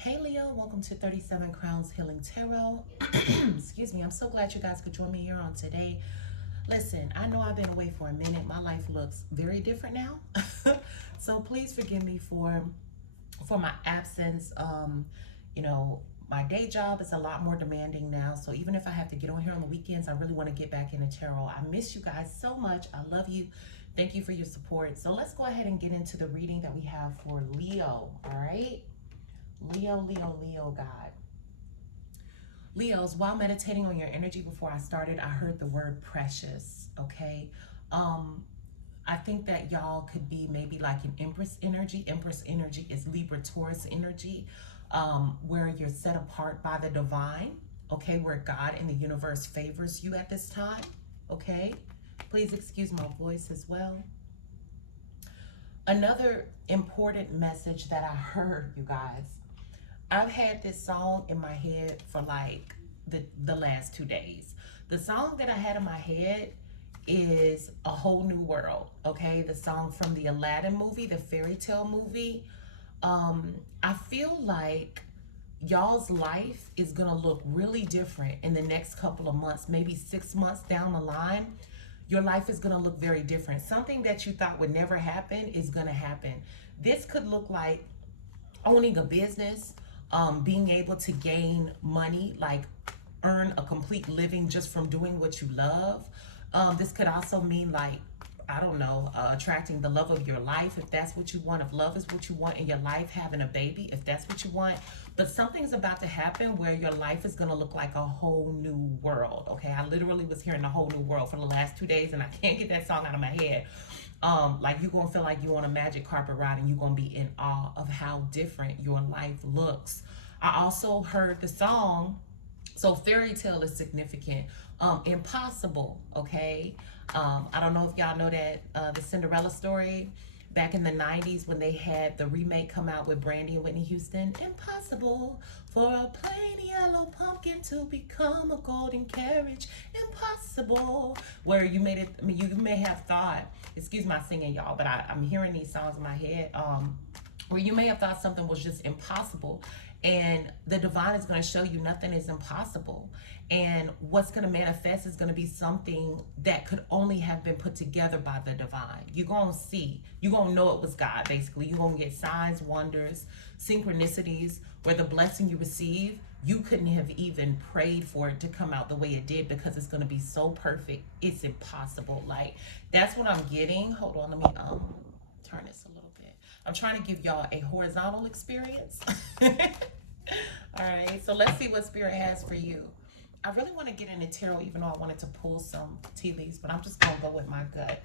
Hey Leo, welcome to 37 Crowns Healing Tarot. Excuse me, I'm so glad you guys could join me here on today. Listen, I know I've been away for a minute. My life looks very different now. So please forgive me for my absence. You know, my day job is a lot more demanding now. So even if I have to get on here on the weekends, I really want to get back into tarot. I miss you guys so much. I love you. Thank you for your support. So let's go ahead and get into the reading that we have for Leo, all right? Leo, God. Leos, while meditating on your energy before I started, I heard the word precious, okay? I think that y'all could be maybe like an Empress energy. Empress energy is Libra Taurus energy, where you're set apart by the divine, okay? Where God and the universe favors you at this time, okay? Please excuse my voice as well. Another important message that I heard, you guys, I've had this song in my head for like the last 2 days. The song that I had in my head is A Whole New World, okay? The song from the Aladdin movie, the fairy tale movie. I feel like y'all's life is gonna look really different in the next couple of months, maybe 6 months down the line. Your life is gonna look very different. Something that you thought would never happen is gonna happen. This could look like owning a business, being able to gain money, like earn a complete living just from doing what you love. This could also mean like, I don't know, attracting the love of your life, if that's what you want. If love is what you want in your life, having a baby, if that's what you want. But something's about to happen where your life is going to look like a whole new world, okay? I literally was hearing a whole new world for the last 2 days, and I can't get that song out of my head. Like you're going to feel like you're on a magic carpet ride, and you're going to be in awe of how different your life looks. I also heard the song, so fairy tale is significant. Impossible, okay? I don't know if y'all know that the Cinderella story back in the 90s when they had the remake come out with Brandy and Whitney Houston. Impossible for a plain yellow pumpkin to become a golden carriage. Impossible. Where you made it, I mean, you may have thought, excuse my singing, y'all, but I'm hearing these songs in my head, where you may have thought something was just impossible. And the divine is going to show you nothing is impossible. And what's going to manifest is going to be something that could only have been put together by the divine. You're going to see. You're going to know it was God, basically. You're going to get signs, wonders, synchronicities, where the blessing you receive, you couldn't have even prayed for it to come out the way it did, because it's going to be so perfect. It's impossible. Like, that's what I'm getting. Hold on, let me turn this a little bit. I'm trying to give y'all a horizontal experience. All right, so let's see what Spirit has for you. I really want to get into tarot, even though I wanted to pull some tea leaves, but I'm just going to go with my gut.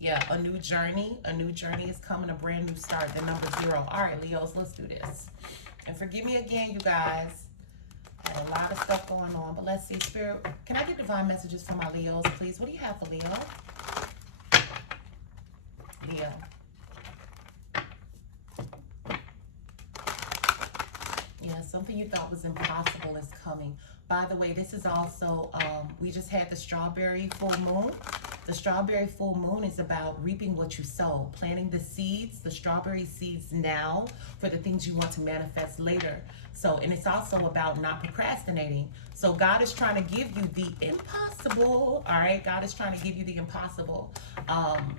Yeah, a new journey. A new journey is coming, a brand new start, the number 0. All right, Leos, let's do this. And forgive me again, you guys. I had a lot of stuff going on, but let's see. Spirit, can I get divine messages for my Leos, please? What do you have for Leo? Leo. Yeah, something you thought was impossible is coming. By the way, this is also, we just had the strawberry full moon. The strawberry full moon is about reaping what you sow, planting the seeds, the strawberry seeds now for the things you want to manifest later. So, and it's also about not procrastinating. So God is trying to give you the impossible, all right? God is trying to give you the impossible.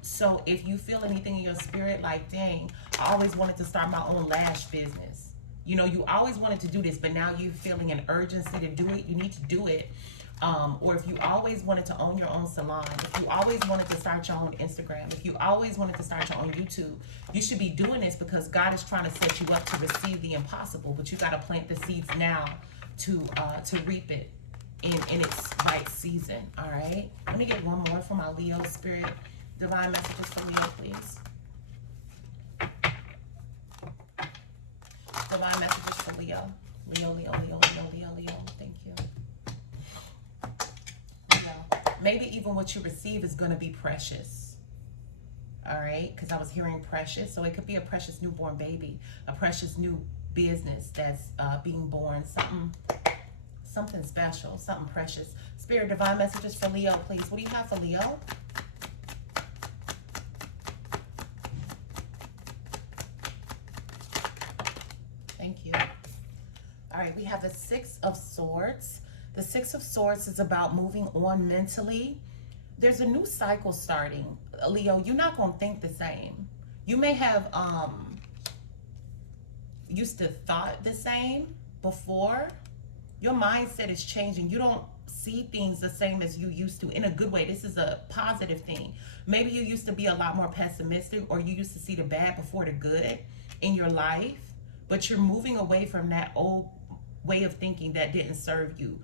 So if you feel anything in your spirit like, dang, I always wanted to start my own lash business. You know, you always wanted to do this, but now you're feeling an urgency to do it. You need to do it. Or if you always wanted to own your own salon, if you always wanted to start your own Instagram, if you always wanted to start your own YouTube, you should be doing this, because God is trying to set you up to receive the impossible. But you got to plant the seeds now to reap it in its right season. All right. Let me get one more from my Leo spirit. Divine messages for Leo, please. Divine messages for Leo. Leo. Thank you. Leo. Maybe even what you receive is going to be precious. All right? Because I was hearing precious. So it could be a precious newborn baby. A precious new business that's being born. Something special. Something precious. Spirit, divine messages for Leo, please. What do you have for Leo? Thank you. All right, we have the Six of Swords. The Six of Swords is about moving on mentally. There's a new cycle starting. Leo, you're not going to think the same. You may have used to thought the same before. Your mindset is changing. You don't see things the same as you used to, in a good way. This is a positive thing. Maybe you used to be a lot more pessimistic, or you used to see the bad before the good in your life, but you're moving away from that old way of thinking that didn't serve you.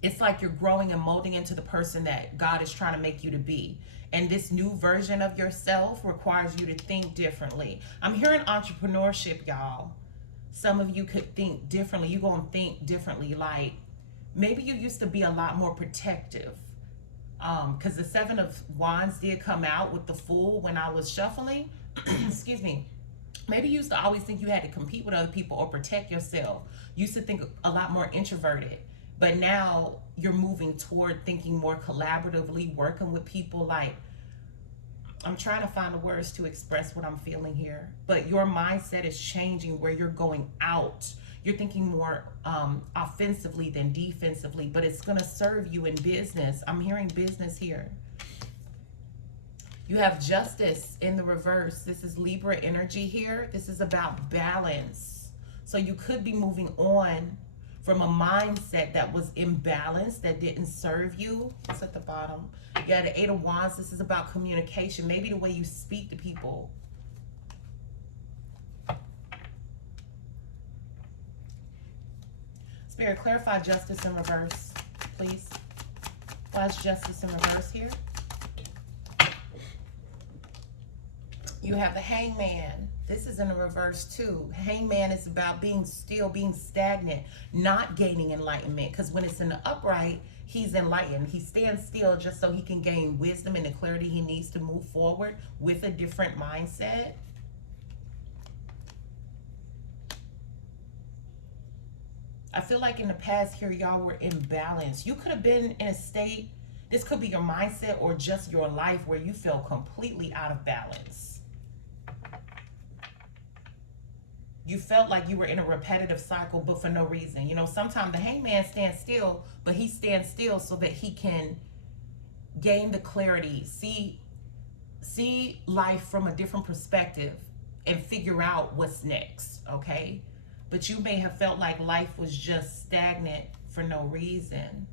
It's like you're growing and molding into the person that God is trying to make you to be. And this new version of yourself requires you to think differently. I'm hearing entrepreneurship, y'all. Some of you could think differently. You're going to think differently. Like, maybe you used to be a lot more protective. Because the Seven of Wands did come out with the Fool when I was shuffling. Excuse me. Maybe you used to always think you had to compete with other people or protect yourself. You used to think a lot more introverted. But now you're moving toward thinking more collaboratively, working with people. Like, I'm trying to find the words to express what I'm feeling here. But your mindset is changing where you're going out. You're thinking more offensively than defensively, but it's going to serve you in business. I'm hearing business here. You have Justice in the reverse. This is Libra energy here. This is about balance. So you could be moving on from a mindset that was imbalanced, that didn't serve you. It's at the bottom. You got the Eight of Wands. This is about communication. Maybe the way you speak to people. Spirit, clarify Justice in reverse, please. Why is Justice in reverse here? You have the Hangman. This is in the reverse too. Hangman is about being still, being stagnant, not gaining enlightenment. Because when it's in the upright, he's enlightened. He stands still just so he can gain wisdom and the clarity he needs to move forward with a different mindset. I feel like in the past here, y'all were imbalanced. You could have been in a state, this could be your mindset or just your life, where you feel completely out of balance. You felt like you were in a repetitive cycle, but for no reason. You know, sometimes the Hangman stands still, but he stands still so that he can gain the clarity, see life from a different perspective, and figure out what's next, okay? But you may have felt like life was just stagnant for no reason.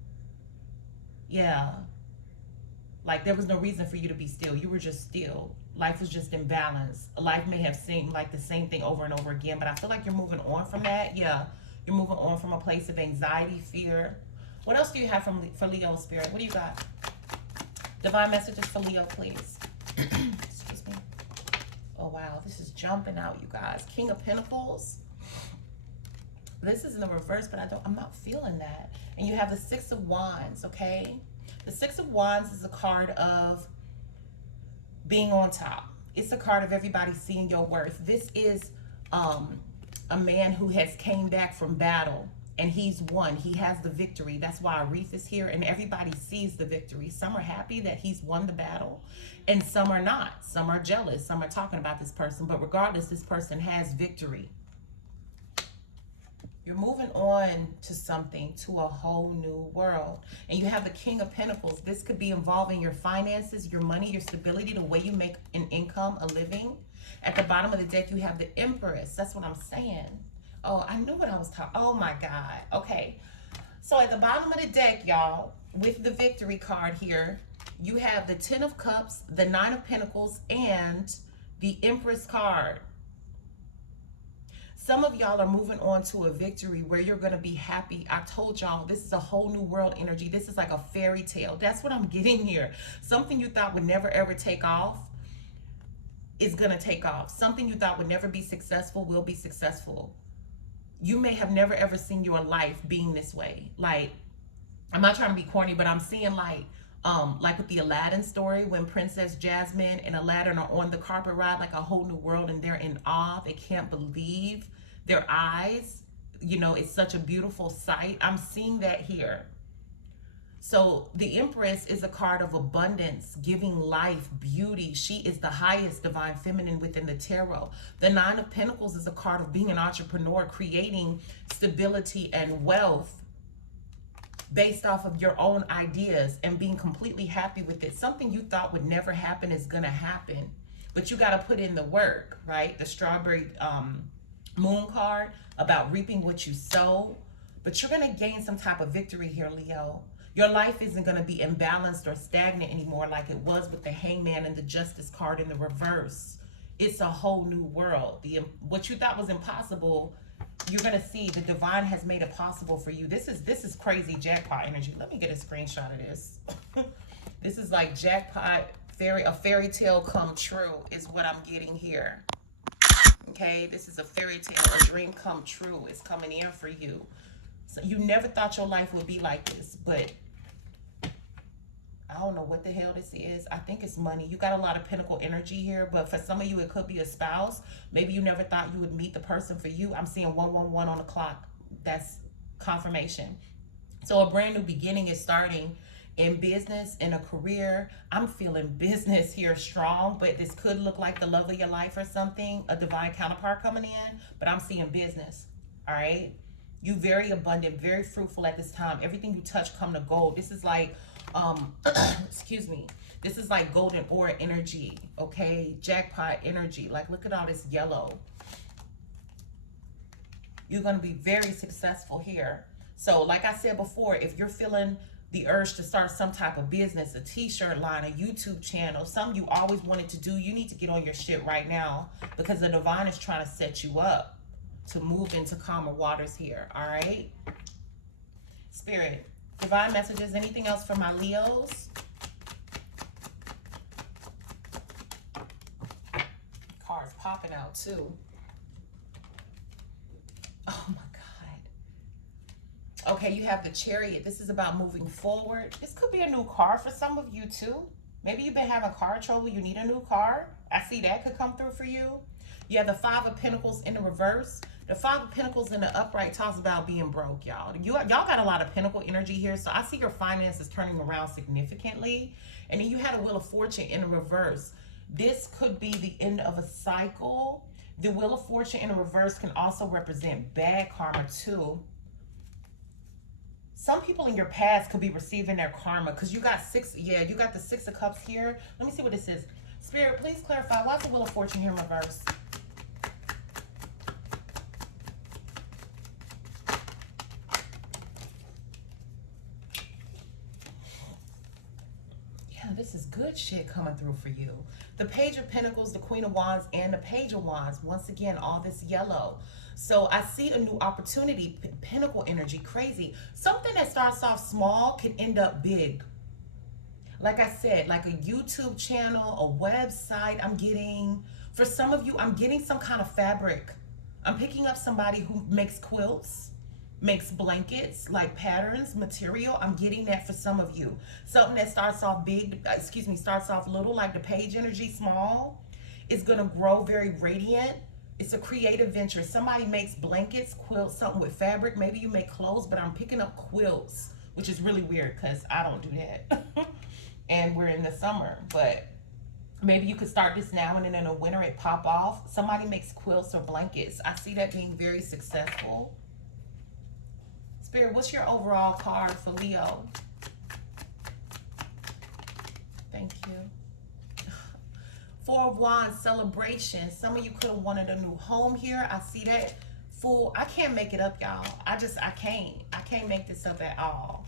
Yeah. Like there was no reason for you to be still. You were just still. Life was just imbalanced. Life may have seemed like the same thing over and over again, but I feel like you're moving on from that. Yeah, you're moving on from a place of anxiety, fear. What else do you have for Leo, Spirit? What do you got? Divine messages for Leo, please. Excuse me. Oh, wow. This is jumping out, you guys. King of Pentacles. This is in the reverse, but I'm not feeling that. And you have the Six of Wands, okay? The Six of Wands is a card of being on top. It's a card of everybody seeing your worth. This is a man who has came back from battle and he's won. He has the victory. That's why Arif is here, and everybody sees the victory. Some are happy that he's won the battle and some are not. Some are jealous. Some are talking about this person, but regardless, this person has victory. You're moving on to something, to a whole new world. And you have the King of Pentacles. This could be involving your finances, your money, your stability, the way you make an income, a living. At the bottom of the deck, you have the Empress. That's what I'm saying. Oh, I knew what I was talking. Oh my God. Okay. So at the bottom of the deck, y'all, with the victory card here, you have the Ten of Cups, the Nine of Pentacles, and the Empress card. Some of y'all are moving on to a victory where you're going to be happy. I told y'all, this is a whole new world energy. This is like a fairy tale. That's what I'm getting here. Something you thought would never ever take off is going to take off. Something you thought would never be successful will be successful. You may have never ever seen your life being this way. Like, I'm not trying to be corny, but I'm seeing like with the Aladdin story, when Princess Jasmine and Aladdin are on the carpet ride, like a whole new world, and they're in awe. They can't believe their eyes. You know, it's such a beautiful sight. I'm seeing that here. So the Empress is a card of abundance, giving life, beauty. She is the highest divine feminine within the tarot. The Nine of Pentacles is a card of being an entrepreneur, creating stability and wealth based off of your own ideas and being completely happy with it. Something you thought would never happen is going to happen, but you got to put in the work, right? The Strawberry Moon card about reaping what you sow, but you're going to gain some type of victory here, Leo. Your life isn't going to be imbalanced or stagnant anymore like it was with the Hangman and the Justice card in the reverse. It's a whole new world. What you thought was impossible, you're going to see the divine has made it possible for you. This is crazy jackpot energy. Let me get a screenshot of this. This is like jackpot, a fairy tale come true is what I'm getting here. Okay, this is a fairy tale, a dream come true is coming in for you. So you never thought your life would be like this, but I don't know what the hell this is. I think it's money. You got a lot of Pentacle energy here, but for some of you, it could be a spouse. Maybe you never thought you would meet the person for you. I'm seeing 111 on the clock. That's confirmation. So a brand new beginning is starting in business, in a career. I'm feeling business here strong, but this could look like the love of your life or something, a divine counterpart coming in, but I'm seeing business, all right? You very abundant, very fruitful at this time. Everything you touch come to gold. This is like, excuse me. This is like golden ore energy, okay? Jackpot energy. Like, look at all this yellow. You're going to be very successful here. So, like I said before, if you're feeling the urge to start some type of business, a t-shirt line, a YouTube channel, something you always wanted to do, you need to get on your shit right now because the divine is trying to set you up to move into calmer waters here, all right? Spirit, divine messages, anything else for my Leos? Cards popping out too. Oh my God. Okay, you have the Chariot. This is about moving forward. This could be a new car for some of you too. Maybe you've been having car trouble. You need a new car. I see that could come through for you. You have the Five of Pentacles in the reverse. The Five of Pentacles in the upright talks about being broke, y'all. Y'all got a lot of Pentacle energy here. So I see your finances turning around significantly. And then you had a Wheel of Fortune in the reverse. This could be the end of a cycle. The Wheel of Fortune in the reverse can also represent bad karma too. Some people in your past could be receiving their karma because you got you got the Six of Cups here. Let me see what this is. Spirit, please clarify. Why is the Wheel of Fortune here in reverse? This is good shit coming through for you. The Page of Pentacles, the Queen of Wands, and the Page of Wands. Once again, all this yellow. So I see a new opportunity, Pentacle energy, crazy. Something that starts off small can end up big. Like I said, like a YouTube channel, a website. For some of you, I'm getting some kind of fabric. I'm picking up somebody who makes quilts, makes blankets, like patterns, material. I'm getting that for some of you. Something that starts off big, starts off little, like the Page energy, small, is going to grow very radiant. It's a creative venture. Somebody makes blankets, quilts, something with fabric. Maybe you make clothes, but I'm picking up quilts, which is really weird because I don't do that. And we're in the summer, but maybe you could start this now and then in the winter it pop off. Somebody makes quilts or blankets. I see that being very successful. Spirit, what's your overall card for Leo? Thank you. Four of Wands, celebration. Some of you could have wanted a new home here. I see that. Fool, I can't make it up, y'all. I can't. I can't make this up at all.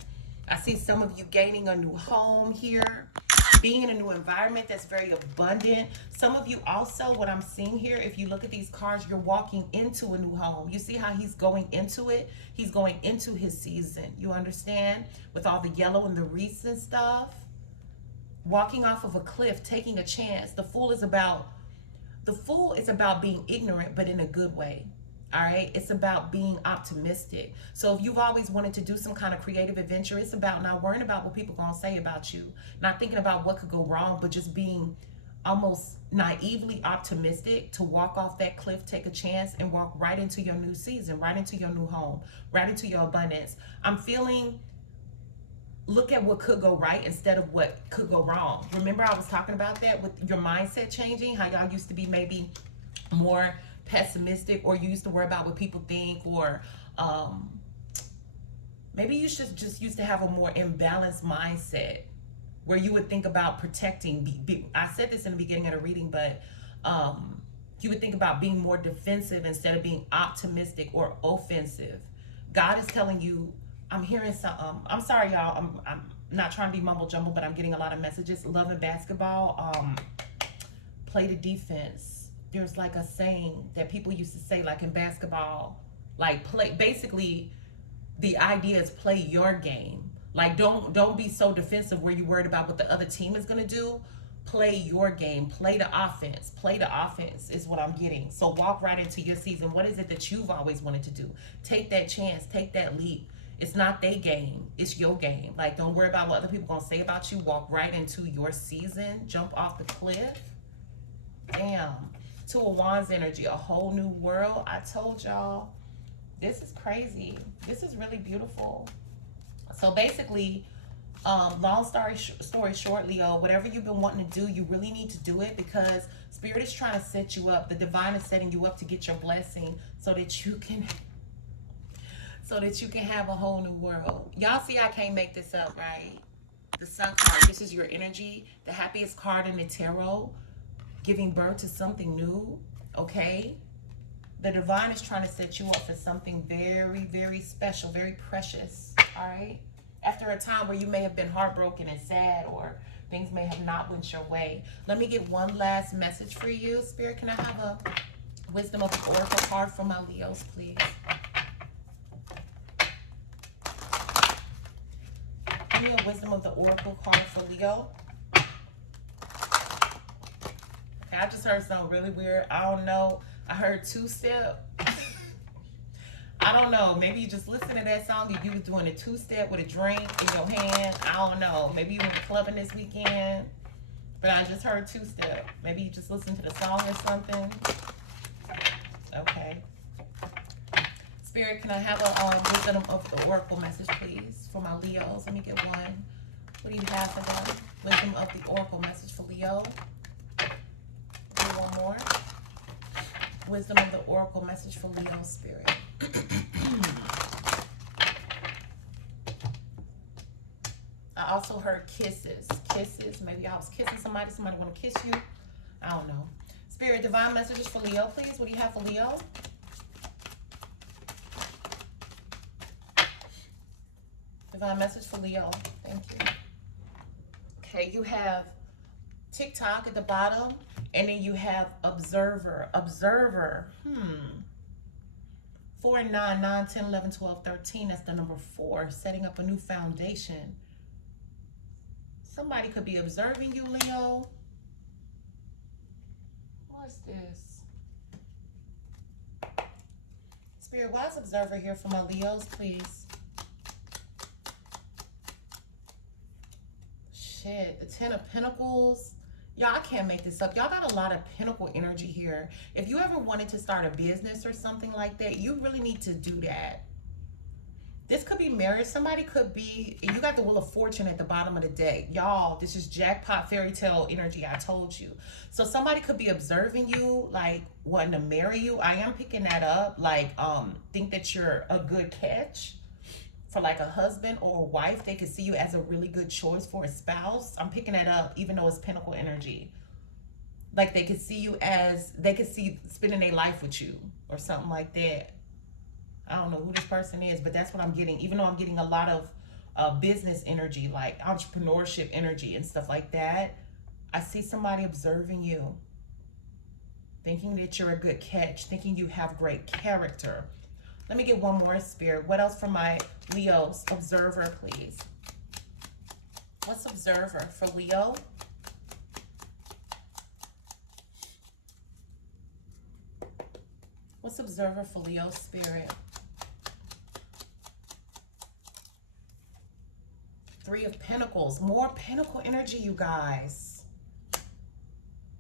I see some of you gaining a new home here, being in a new environment that's very abundant. Some of you also, what I'm seeing here, if you look at these cards, you're walking into a new home. You see how he's going into it? He's going into his season. You understand? With all the yellow and the wreaths and stuff. Walking off of a cliff, taking a chance. The Fool is about being ignorant, but in a good way. All right, it's about being optimistic. So if you've always wanted to do some kind of creative adventure, it's about not worrying about what people are going to say about you, not thinking about what could go wrong, but just being almost naively optimistic to walk off that cliff, take a chance, and walk right into your new season, right into your new home, right into your abundance. I'm feeling look at what could go right instead of what could go wrong. Remember I was talking about that with your mindset changing, how y'all used to be maybe more pessimistic, or you used to worry about what people think, or maybe you should just used to have a more imbalanced mindset where you would think about protecting. I said this in the beginning of the reading, but you would think about being more defensive instead of being optimistic or offensive. God is telling you, I'm hearing some, I'm sorry y'all, I'm not trying to be mumble jumble, but I'm getting a lot of messages. Love and basketball, play the defense. There's like a saying that people used to say, like in basketball, like play, basically the idea is play your game. Like don't be so defensive where you're worried about what the other team is going to do. Play your game, play the offense. Play the offense is what I'm getting. So walk right into your season. What is it that you've always wanted to do? Take that chance, take that leap. It's not their game, it's your game. Like, don't worry about what other people gonna say about you. Walk right into your season. Jump off the cliff. Damn. Two of Wands energy, a whole new world. I told y'all, this is crazy. This is really beautiful. So basically, long story short, Leo, whatever you've been wanting to do, you really need to do it, because Spirit is trying to set you up. The divine is setting you up to get your blessing so that you can have a whole new world. Y'all see I can't make this up, right? The Sun card, this is your energy, the happiest card in the tarot, giving birth to something new, okay? The divine is trying to set you up for something very, very special, very precious, all right? After a time where you may have been heartbroken and sad, or things may have not went your way. Let me get one last message for you. Spirit, can I have a Wisdom of the Oracle card for my Leos, please? Give me a Wisdom of the Oracle card for Leo. Okay, I just heard something really weird. I don't know. I heard two-step. I don't know. Maybe you just listen to that song. If you was doing a two-step with a drink in your hand. I don't know. Maybe you went clubbing this weekend. But I just heard two-step. Maybe you just listened to the song or something. Okay. Spirit, can I have a Wisdom of the Oracle message, please, for my Leos? Let me get one. What do you have for them? Wisdom of the Oracle message for Leo. Do one more. Wisdom of the Oracle message for Leo, Spirit. I also heard kisses. Kisses. Maybe I was kissing somebody. Somebody want to kiss you. I don't know. Spirit, divine messages for Leo, please. What do you have for Leo? Divine message for Leo. Thank you. Okay, you have TikTok at the bottom, and then you have observer. Observer. 4 and 9, 9, 10, 11, 12, 13. That's the number 4. Setting up a new foundation. Somebody could be observing you, Leo. What's this? Spirit, why is observer here for my Leos, please? Shit, the 10 of Pentacles. Y'all, I can't make this up. Y'all got a lot of Pentacle energy here. If you ever wanted to start a business or something like that, you really need to do that. This could be marriage. Somebody could be, you got the Wheel of Fortune at the bottom of the deck. Y'all, this is jackpot fairy tale energy, I told you. So somebody could be observing you, like wanting to marry you. I am picking that up. Like, think that you're a good catch for like a husband or a wife. They could see you as a really good choice for a spouse. I'm picking that up, even though it's Pentacle energy. Like they could see you as, they could see spending their life with you or something like that. I don't know who this person is, but that's what I'm getting. Even though I'm getting a lot of business energy, like entrepreneurship energy and stuff like that, I see somebody observing you, thinking that you're a good catch, thinking you have great character. Let me get one more, Spirit. What else for my Leos? Observer, please. What's observer for Leo? What's observer for Leo, Spirit? 3 of Pentacles. More Pentacle energy, you guys.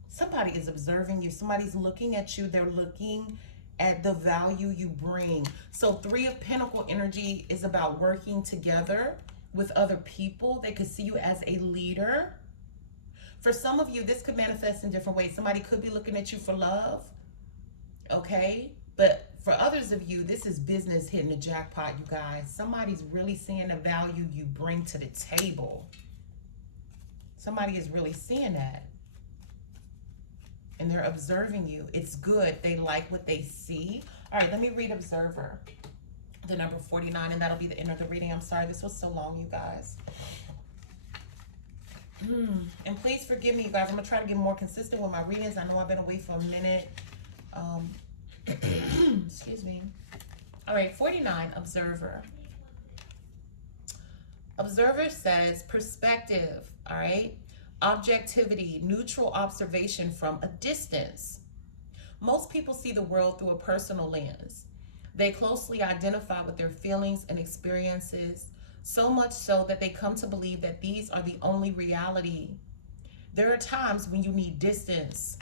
Somebody is observing you. Somebody's looking at you. They're looking at the value you bring. So 3 of Pentacle energy is about working together with other people. They could see you as a leader. For some of you, this could manifest in different ways. Somebody could be looking at you for love, okay? But for others of you, this is business hitting the jackpot, you guys. Somebody's really seeing the value you bring to the table. Somebody is really seeing that. And they're observing you. It's good. They like what they see. All right, let me read Observer, the number 49, and that'll be the end of the reading. I'm sorry, this was so long, you guys. And please forgive me, you guys. I'm going to try to get more consistent with my readings. I know I've been away for a minute. Excuse me. All right, 49, Observer. Observer says perspective, all right? Objectivity, neutral observation from a distance. Most people see the world through a personal lens. They closely identify with their feelings and experiences, so much so that they come to believe that these are the only reality. There are times when you need distance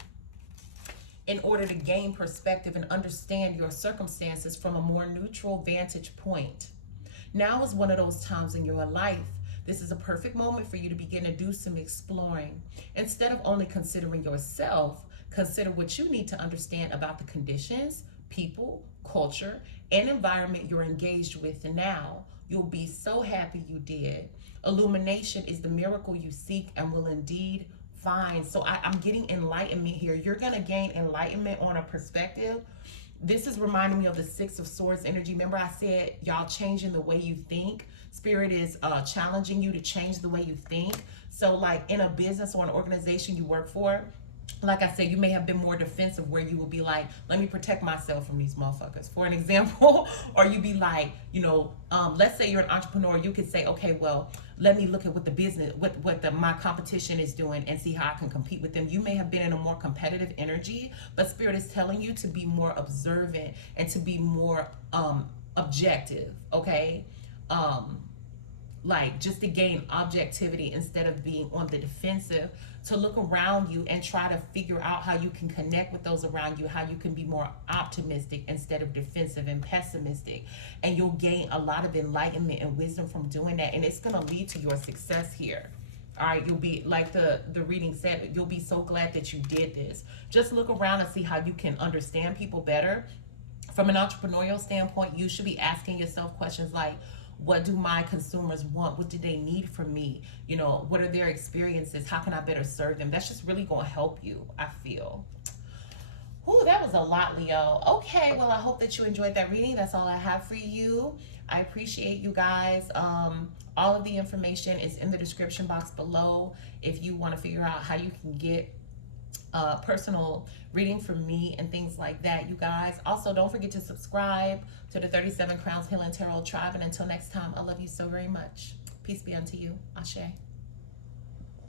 in order to gain perspective and understand your circumstances from a more neutral vantage point. Now is one of those times in your life. This is a perfect moment for you to begin to do some exploring. Instead of only considering yourself, consider what you need to understand about the conditions, people, culture, and environment you're engaged with now. You'll be so happy you did. Illumination is the miracle you seek and will indeed find. So I'm getting enlightenment here. You're going to gain enlightenment on a perspective. This is reminding me of the Six of Swords energy. Remember I said y'all changing the way you think. Spirit is challenging you to change the way you think. So like in a business or an organization you work for, like I said, you may have been more defensive where you will be like, let me protect myself from these motherfuckers, for an example. Or you be like, you know, let's say you're an entrepreneur. You could say, okay, well, let me look at what the business, my competition is doing and see how I can compete with them. You may have been in a more competitive energy, but Spirit is telling you to be more observant and to be more objective, okay? Like just to gain objectivity instead of being on the defensive, to look around you and try to figure out how you can connect with those around you, how you can be more optimistic instead of defensive and pessimistic. And you'll gain a lot of enlightenment and wisdom from doing that. And it's going to lead to your success here. All right, you'll be, like the reading said, you'll be so glad that you did this. Just look around and see how you can understand people better. From an entrepreneurial standpoint, you should be asking yourself questions like, what do my consumers want? What do they need from me? You know, what are their experiences? How can I better serve them? That's just really going to help you, I feel. Ooh, that was a lot, Leo. Okay, well, I hope that you enjoyed that reading. That's all I have for you. I appreciate you guys. All of the information is in the description box below if you want to figure out how you can get personal reading from me and things like that, you guys. Also, don't forget to subscribe to the 37 Crowns Healing Tarot Tribe. And until next time, I love you so very much. Peace be unto you. Ashe.